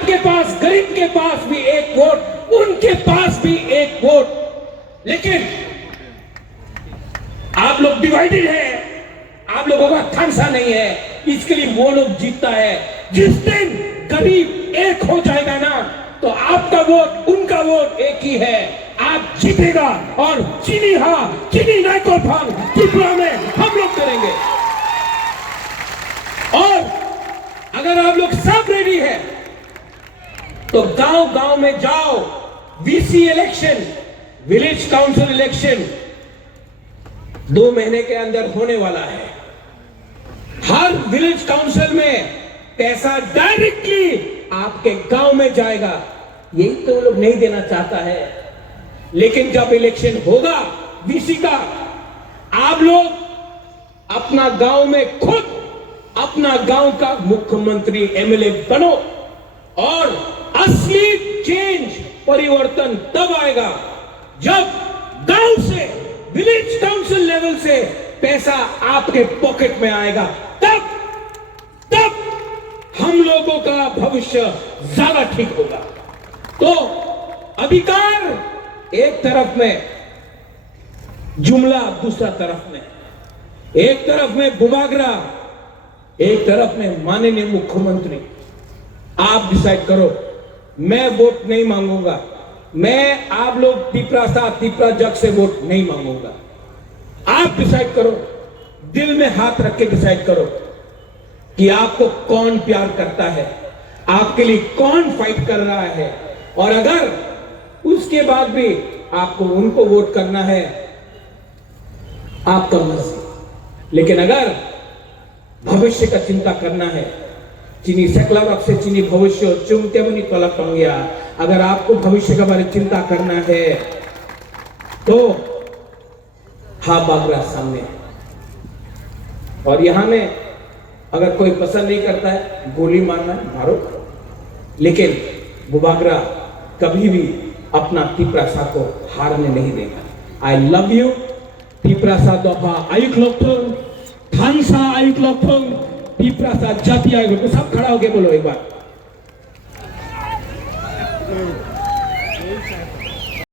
आपके पास, गरीब के पास भी एक वोट, उनके पास भी एक वोट। लेकिन आप लोग डिवाइडेड है, आप लोगों का थानसा नहीं है, इसके लिए वो लोग जीतता है। जिस दिन गरीब एक हो जाएगा ना, तो आपका वोट उनका वोट एक ही है, आप जीतेगा। और चीनी चीनी नाइको फांग त्रिपुरा में हम लोग करेंगे। और अगर आप लोग सब रेडी है तो गांव गांव में जाओ, VC election, village council election 2 महीने के अंदर होने वाला है। हर विलेज काउंसिल में पैसा डायरेक्टली आपके गांव में जाएगा। यही तो वो लोग नहीं देना चाहता है। लेकिन जब इलेक्शन होगा वीसी का, आप लोग अपना गांव में खुद अपना गांव का मुख्यमंत्री एमएलए बनो। और असली चेंज, परिवर्तन तब आएगा जब गांव से, विलेज काउंसिल लेवल से पैसा आपके पॉकेट में आएगा। तब हम लोगों का भविष्य ज्यादा ठीक होगा। तो अधिकार एक तरफ में, जुमला दूसरा तरफ में, एक तरफ में बुबागरा, एक तरफ में माननीय मुख्यमंत्री। आप डिसाइड करो। मैं वोट नहीं मांगूंगा, मैं आप लोग तिपरा जग से वोट नहीं मांगूंगा। आप डिसाइड करो, दिल में हाथ रख के डिसाइड करो कि आपको कौन प्यार करता है, आपके लिए कौन फाइट कर रहा है। और अगर उसके बाद भी आपको उनको वोट करना है, आपका मर्जी। लेकिन अगर भविष्य का चिंता करना है, चीनी सकला वक्त से चीनी भविष्य चुमते बनी तला पंगिया, अगर आपको भविष्य के बारे में चिंता करना है तो बागरा सामने है। और यहां में अगर कोई पसंद नहीं करता है, गोली मारना है, मारो। लेकिन बुबागरा कभी भी अपना तिपरासा को हारने नहीं देगा। I love you. तिपरासा दोहा आयुक लोग थानसा आयुक लोग तिपरासा जाति आयुक, सब खड़ा होके बोलो एक बार।